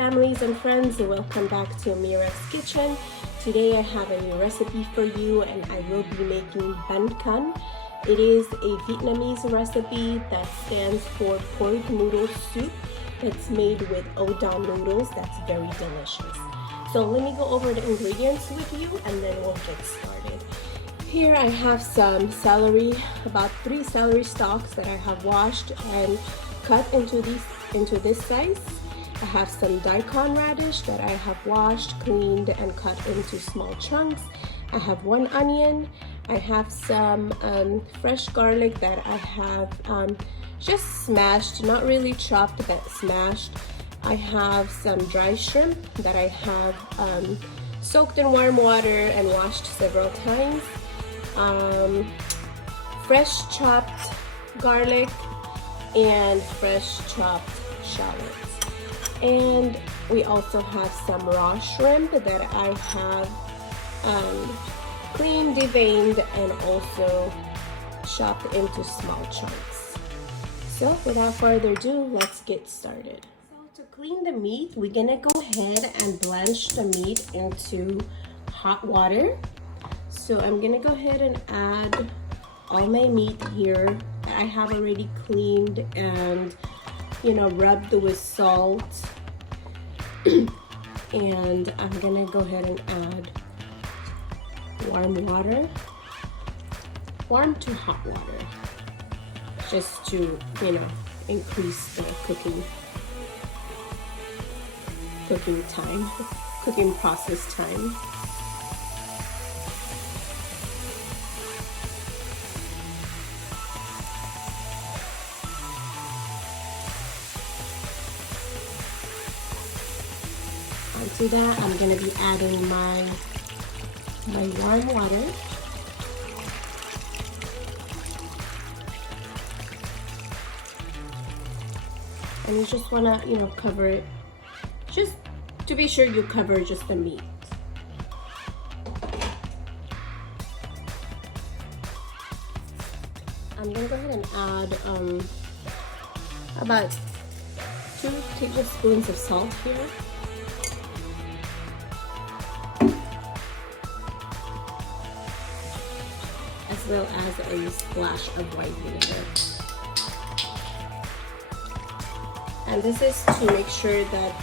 families and friends, welcome back to Mira's Kitchen. Today I have a new recipe for you and I will be making Banh Canh. It is a Vietnamese recipe that stands for pork noodle soup that's made with udon noodles. That's very delicious. So let me go over the ingredients with you and then we'll get started. Here I have some celery, about 3 celery stalks that I have washed and cut into this size. I have some Daikon radish that I have washed, cleaned, and cut into small chunks. I have 1 onion. I have some fresh garlic that I have just smashed, not really chopped, but smashed. I have some dry shrimp that I have soaked in warm water and washed several times. Fresh chopped garlic and fresh chopped shallots. And we also have some raw shrimp that I have cleaned, deveined, and also chopped into small chunks. So without further ado, let's get started. So to clean the meat, we're gonna go ahead and blanch the meat into hot water. So I'm gonna go ahead and add all my meat here that I have already cleaned and rubbed with salt. And I'm gonna go ahead and add warm water, warm to hot water, just to increase the cooking time, cooking process time. Onto that, I'm going to be adding my warm water. And you just want to, cover it, just to be sure you cover just the meat. I'm going to go ahead and add about 2 tablespoons of salt here. As well as a splash of white vinegar. And this is to make sure that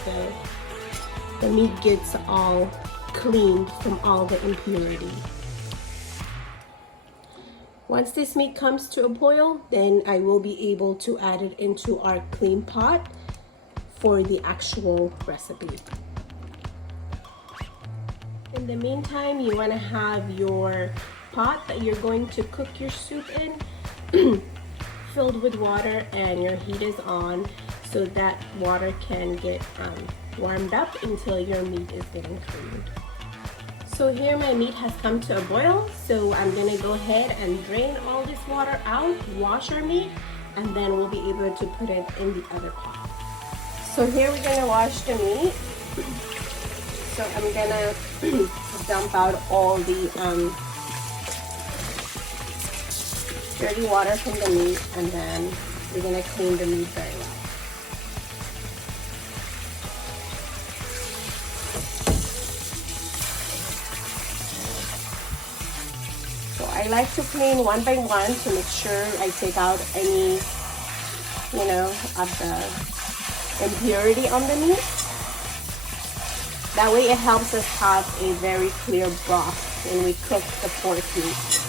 the meat gets all cleaned from all the impurity. Once this meat comes to a boil, then I will be able to add it into our clean pot for the actual recipe. In the meantime, you want to have your pot that you're going to cook your soup in filled with water, and your heat is on so that water can get warmed up until your meat is getting cleaned. So here my meat has come to a boil, so I'm gonna go ahead and drain all this water out, wash our meat, and then we'll be able to put it in the other pot. So here we're gonna wash the meat. So I'm gonna dump out all the dirty water from the meat, and then we're gonna clean the meat very well. So I like to clean one by one to make sure I take out any, of the impurity on the meat. That way it helps us have a very clear broth when we cook the pork meat.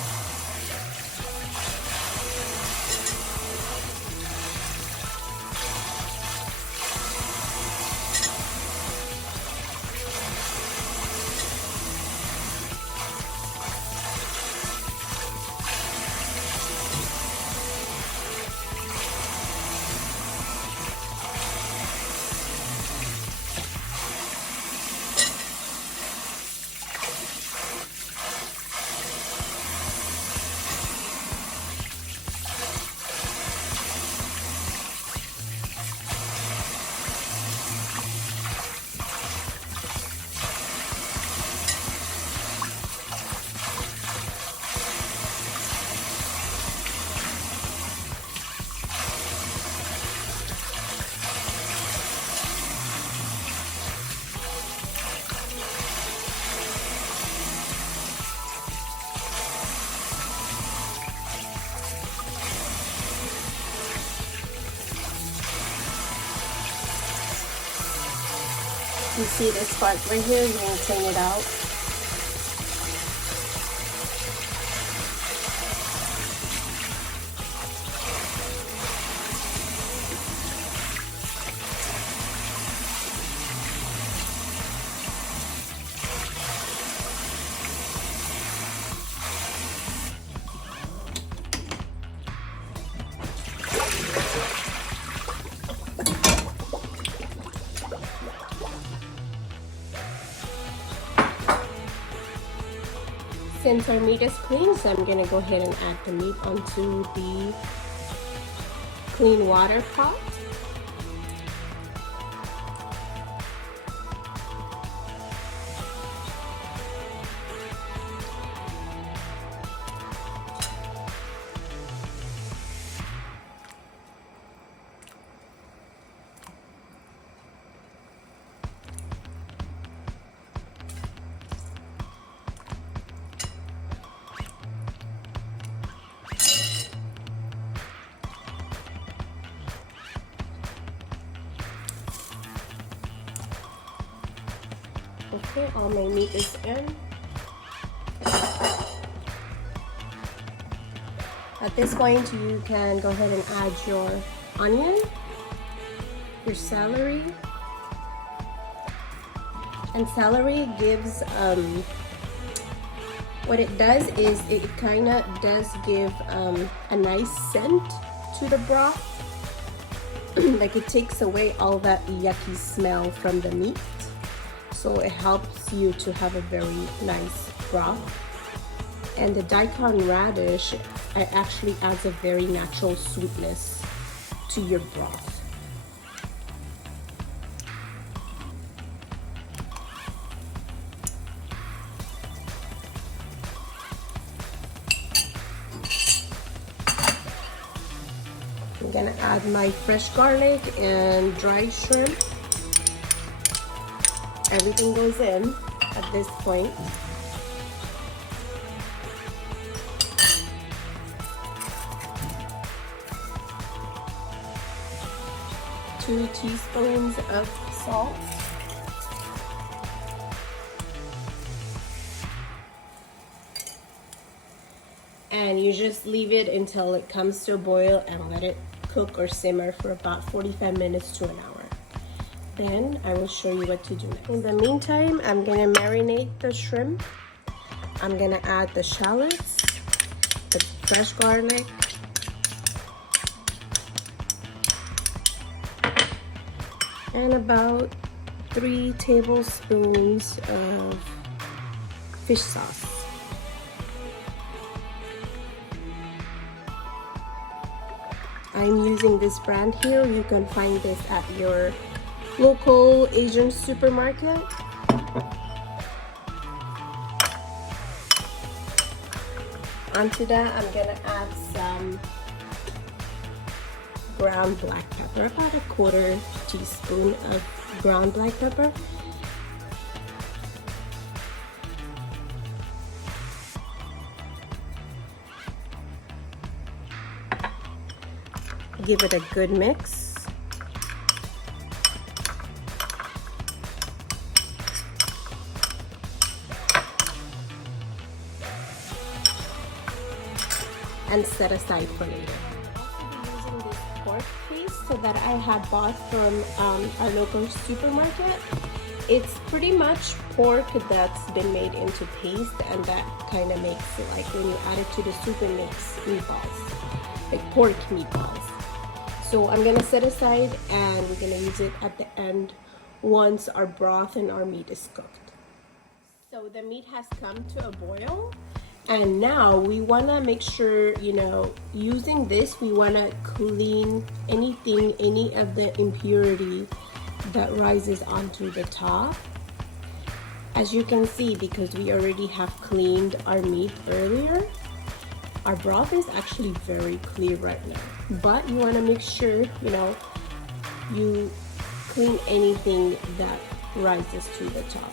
You see this part right here, you're going to turn it out. Since our meat is clean, so I'm gonna go ahead and add the meat onto the clean water pot. Okay, all my meat is in. At this point, you can go ahead and add your onion, your celery, and celery gives, what it does is it kind of does give a nice scent to the broth. Like it takes away all that yucky smell from the meat. So it helps you to have a very nice broth. And the Daikon radish actually adds a very natural sweetness to your broth. I'm gonna add my fresh garlic and dried shrimp. Everything goes in at this point. Two teaspoons of salt. And you just leave it until it comes to a boil and let it cook or simmer for about 45 minutes to an hour. Then I will show you what to do next. In the meantime, I'm gonna marinate the shrimp. I'm gonna add the shallots, the fresh garlic, and about 3 tablespoons of fish sauce. I'm using this brand here. You can find this at your local Asian supermarket. Onto that, I'm gonna add some ground black pepper, about a 1/4 teaspoon of ground black pepper. Give it a good mix. And set aside for later. I'll also be using this pork paste that I have bought from our local supermarket. It's pretty much pork that's been made into paste, and that kind of makes it like when you add it to the soup, it makes meatballs, like pork meatballs. So I'm gonna set aside and we're gonna use it at the end once our broth and our meat is cooked. So the meat has come to a boil. And now we wanna make sure, you know, using this, we wanna clean anything, any of the impurity that rises onto the top. As you can see, because we already have cleaned our meat earlier, our broth is actually very clear right now. But you wanna make sure, you know, you clean anything that rises to the top,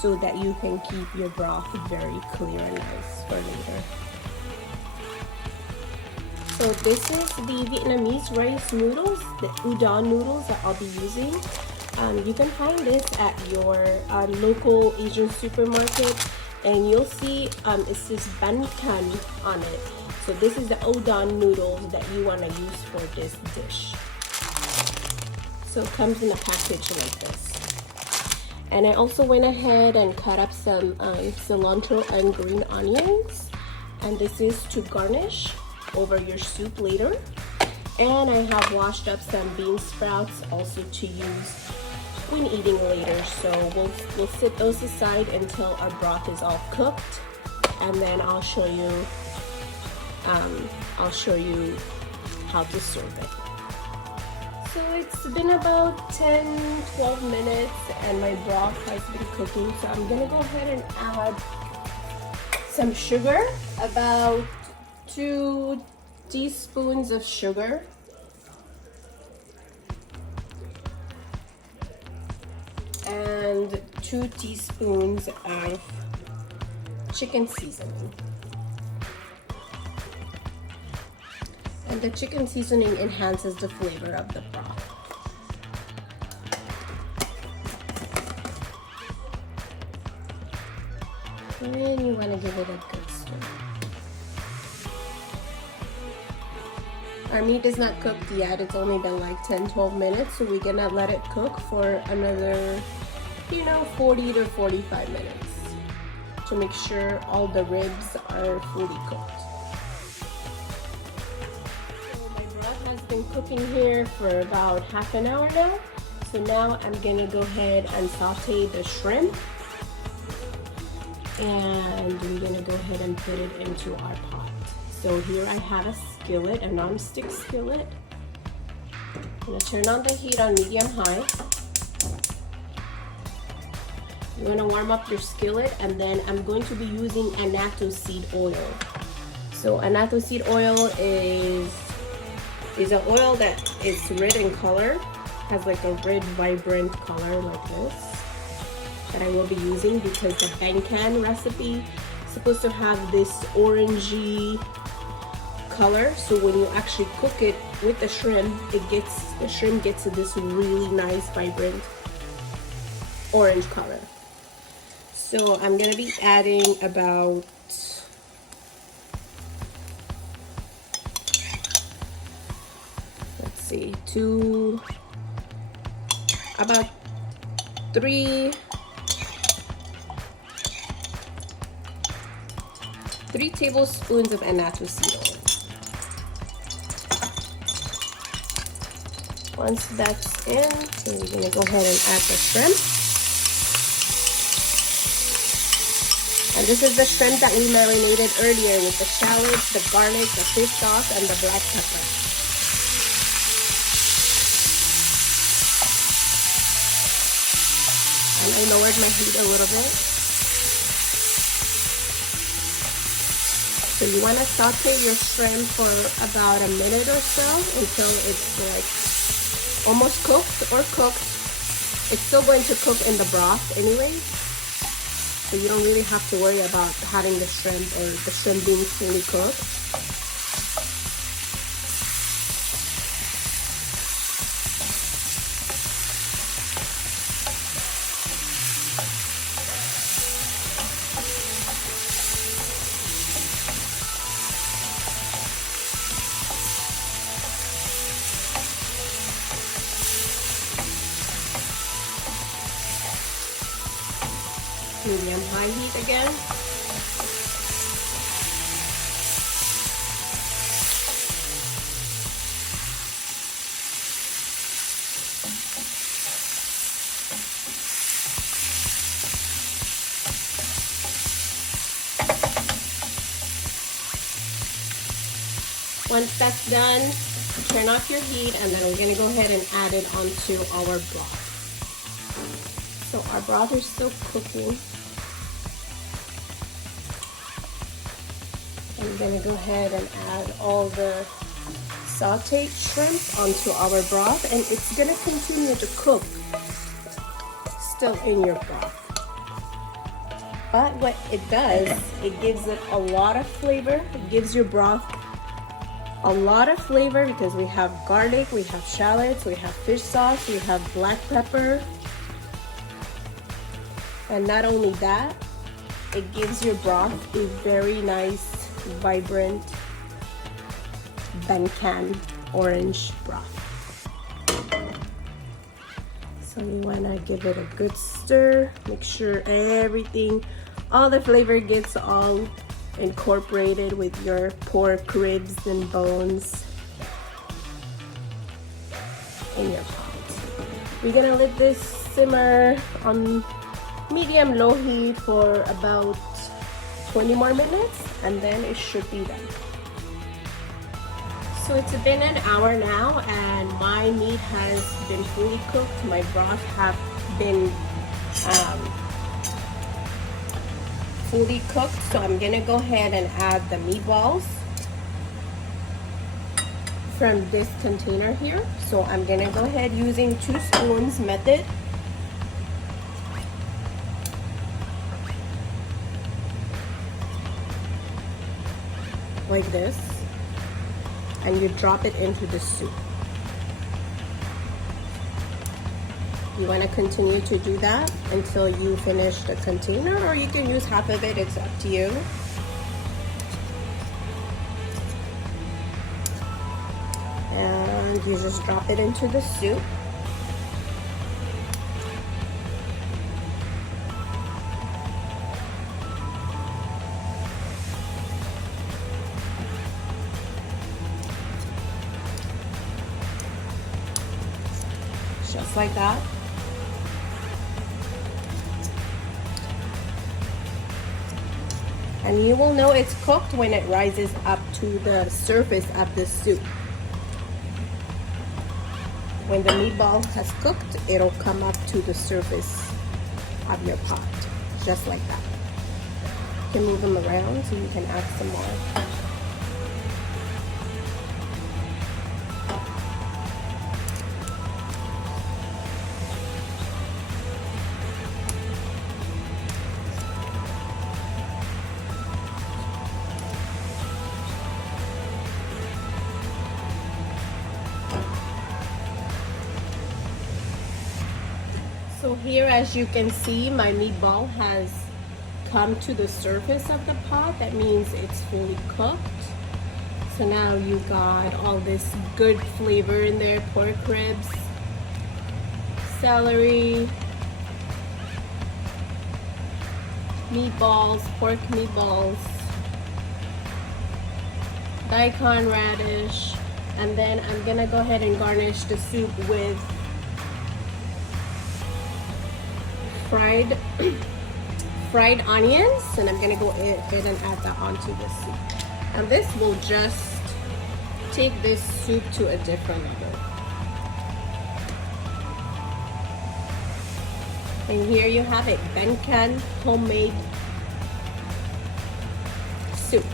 so that you can keep your broth very clear and nice for later. So this is the Vietnamese rice noodles, the udon noodles that I'll be using. You can find this at your local Asian supermarket, and you'll see it says Banh Canh on it. So this is the udon noodles that you want to use for this dish. So it comes in a package like this. And I also went ahead and cut up some cilantro and green onions, and this is to garnish over your soup later. And I have washed up some bean sprouts also to use when eating later. So we'll set those aside until our broth is all cooked, and then I'll show you how to serve it. So it's been about 10-12 minutes and my broth has been cooking. So I'm gonna go ahead and add some sugar, about 2 teaspoons of sugar. And 2 teaspoons of chicken seasoning. And the chicken seasoning enhances the flavor of the broth. And you want to give it a good stir. Our meat is not cooked yet. It's only been like 10-12 minutes, so we're gonna let it cook for another 40 to 45 minutes to make sure all the ribs are fully cooked. Been cooking here for about half an hour now. So now I'm gonna go ahead and saute the shrimp, and we're gonna go ahead and put it into our pot. So here I have a skillet, a non-stick skillet. I'm gonna turn on the heat on medium-high. You wanna warm up your skillet, and then I'm going to be using annatto seed oil. So annatto seed oil is an oil that is red in color, has like a red vibrant color like this, that I will be using because the Banh Canh recipe is supposed to have this orangey color. So when you actually cook it with the shrimp, the shrimp gets this really nice vibrant orange color. So I'm gonna be adding about about 3 tablespoons of annatto seed oil. Once that's in, so we're gonna go ahead and add the shrimp. And this is the shrimp that we marinated earlier with the shallots, the garlic, the fish sauce, and the black pepper. And I lowered my heat a little bit. So you want to saute your shrimp for about a minute or so until it's like almost cooked or cooked. It's still going to cook in the broth anyway. So you don't really have to worry about having the shrimp or the shrimp being fully cooked. Medium-high heat again. Once that's done, turn off your heat, and then we're going to go ahead and add it onto our broth. So our broth is still cooking. I'm going to go ahead and add all the sauteed shrimp onto our broth, and it's going to continue to cook still in your broth. But what it does, it gives it a lot of flavor. It gives your broth a lot of flavor because we have garlic, we have shallots, we have fish sauce, we have black pepper. And not only that, it gives your broth a very nice, vibrant Banh Canh orange broth. So you wanna give it a good stir, make sure everything, all the flavor gets all incorporated with your pork ribs and bones in your pot. We're gonna let this simmer on medium-low heat for about 20 more minutes, and then it should be done. So it's been an hour now, and my meat has been fully cooked. My broth have been fully cooked. So I'm gonna go ahead and add the meatballs from this container here. So I'm gonna go ahead using 2 spoons method. Like this, and you drop it into the soup. You want to continue to do that until you finish the container, or you can use half of it, it's up to you. And you just drop it into the soup. Just like that. And you will know it's cooked when it rises up to the surface of the soup. When the meatball has cooked, it'll come up to the surface of your pot, just like that. You can move them around so you can add some more. So here, as you can see, my meatball has come to the surface of the pot. That means it's fully cooked. So now you got all this good flavor in there, pork ribs, celery, meatballs, pork meatballs, Daikon radish, and then I'm gonna go ahead and garnish the soup with fried onions, and I'm gonna go ahead and add that onto the soup. And this will just take this soup to a different level. And here you have it, Banh Canh homemade soup.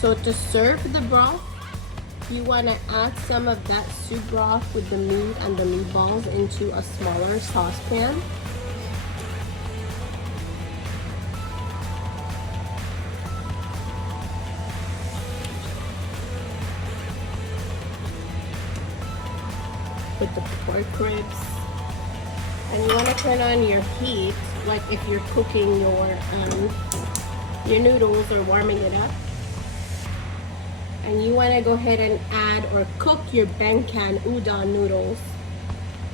So to serve the broth, you want to add some of that soup broth with the meat and the meatballs into a smaller saucepan. With the pork ribs. And you want to turn on your heat, like if you're cooking your noodles or warming it up. And you want to go ahead and add or cook your Banh Canh udon noodles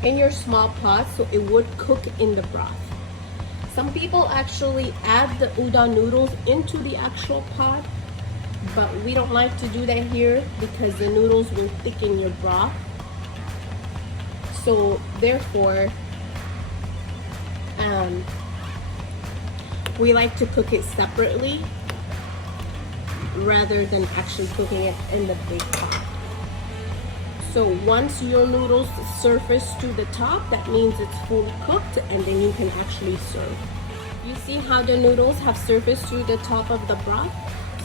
in your small pot so it would cook in the broth. Some people actually add the udon noodles into the actual pot, but we don't like to do that here because the noodles will thicken your broth. So therefore, we like to cook it separately rather than actually cooking it in the big pot. So once your noodles surface to the top, that means it's fully cooked, and then you can actually serve. You see how the noodles have surfaced to the top of the broth?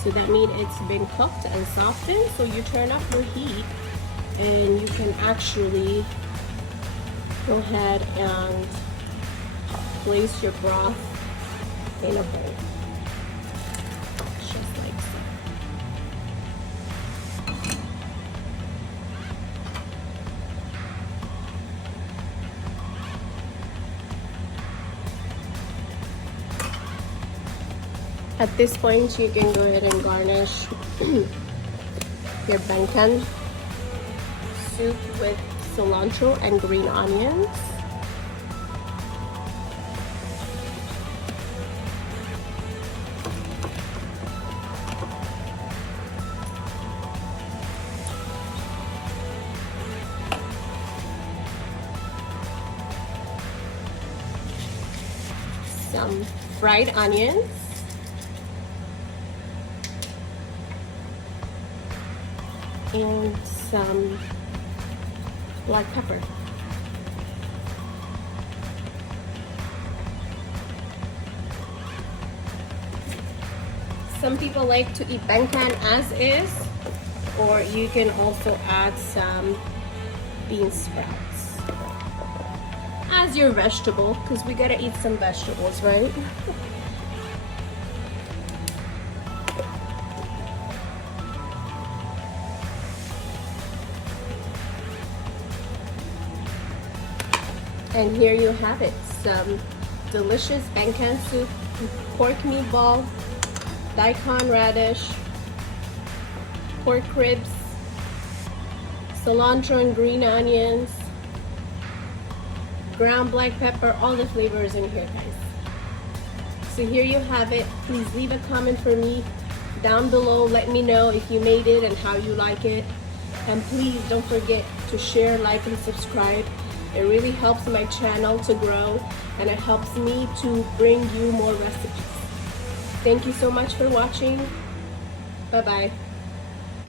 So that means it's been cooked and softened. So you turn up your heat and you can actually go ahead and place your broth in a bowl. Just like so. At this point, you can go ahead and garnish your Banh Canh soup with cilantro and green onions. Some fried onions. And some black pepper. Some people like to eat Banh Canh as is, or you can also add some bean sprouts as your vegetable, because we gotta eat some vegetables, right? And here you have it, some delicious Banh Canh soup, pork meatball, Daikon radish, pork ribs, cilantro and green onions, ground black pepper, all the flavors in here, guys. So here you have it. Please leave a comment for me down below. Let me know if you made it and how you like it. And please don't forget to share, like, and subscribe. It really helps my channel to grow, and it helps me to bring you more recipes. Thank you so much for watching. Bye-bye.